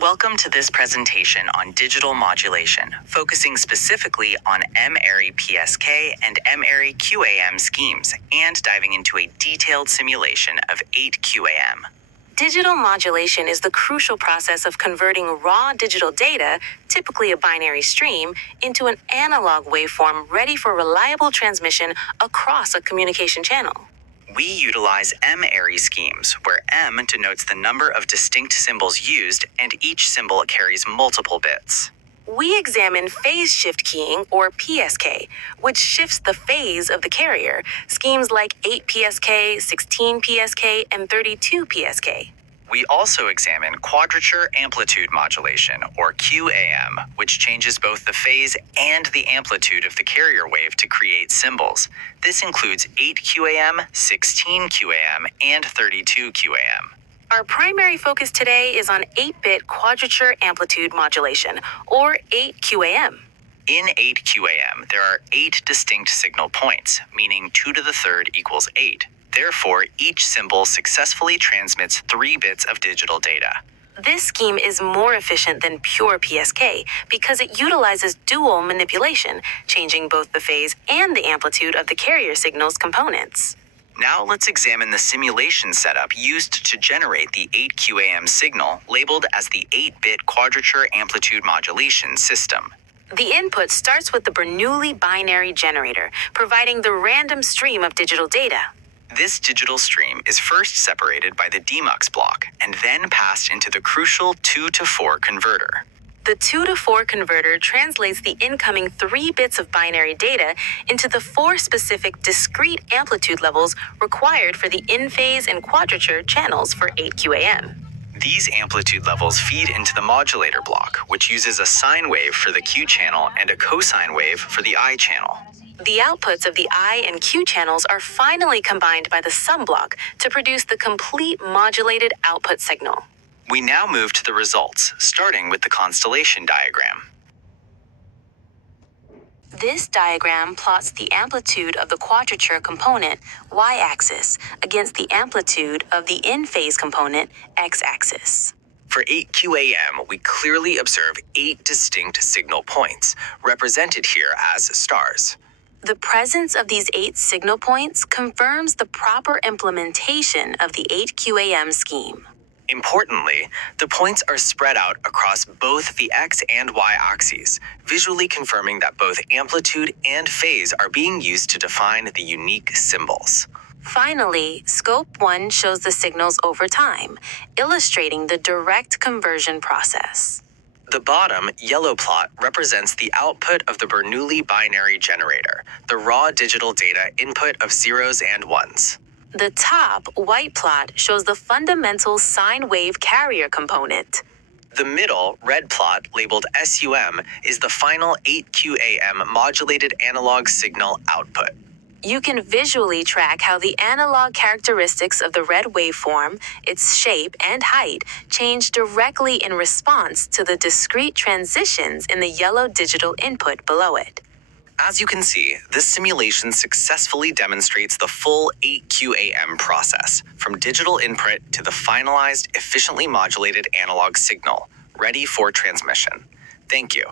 Welcome to this presentation on digital modulation, focusing specifically on M-Airy PSK and M-Airy QAM schemes, and diving into a detailed simulation of 8 QAM. Digital modulation is the crucial process of converting raw digital data, typically a binary stream, into an analog waveform ready for reliable transmission across a communication channel. We utilize M-Airy schemes, where M denotes the number of distinct symbols used, and each symbol carries multiple bits. We examine phase shift keying, or PSK, which shifts the phase of the carrier, schemes like 8 PSK, 16 PSK, and 32 PSK. We also examine Quadrature Amplitude Modulation, or QAM, which changes both the phase and the amplitude of the carrier wave to create symbols. This includes 8 QAM, 16 QAM, and 32 QAM. Our primary focus today is on 8-bit Quadrature Amplitude Modulation, or 8 QAM. In 8 QAM, there are 8 distinct signal points, meaning 2 to the third equals 8. Therefore, each symbol successfully transmits 3 bits of digital data. This scheme is more efficient than pure PSK because it utilizes dual manipulation, changing both the phase and the amplitude of the carrier signal's components. Now let's examine the simulation setup used to generate the 8 QAM signal, labeled as the 8-bit Quadrature Amplitude Modulation system. The input starts with the Bernoulli binary generator, providing the random stream of digital data. This digital stream is first separated by the demux block and then passed into the crucial 2 to 4 converter. The 2 to 4 converter translates the incoming 3 bits of binary data into the 4 specific discrete amplitude levels required for the in-phase and quadrature channels for 8 QAM. These amplitude levels feed into the modulator block, which uses a sine wave for the Q channel and a cosine wave for the I channel. The outputs of the I and Q channels are finally combined by the sum block to produce the complete modulated output signal. We now move to the results, starting with the constellation diagram. This diagram plots the amplitude of the quadrature component, y-axis, against the amplitude of the in-phase component, x-axis. For 8 QAM, we clearly observe 8 distinct signal points, represented here as stars. The presence of these 8 signal points confirms the proper implementation of the 8 QAM scheme. Importantly, the points are spread out across both the x and y axes, visually confirming that both amplitude and phase are being used to define the unique symbols. Finally, Scope 1 shows the signals over time, illustrating the direct conversion process. The bottom yellow plot represents the output of the Bernoulli binary generator, the raw digital data input of zeros and ones. The top white plot shows the fundamental sine wave carrier component. The middle red plot, labeled SUM, is the final 8 QAM modulated analog signal output. You can visually track how the analog characteristics of the red waveform, its shape and height, change directly in response to the discrete transitions in the yellow digital input below it. As you can see, this simulation successfully demonstrates the full 8 QAM process, from digital input to the finalized, efficiently modulated analog signal, ready for transmission. Thank you.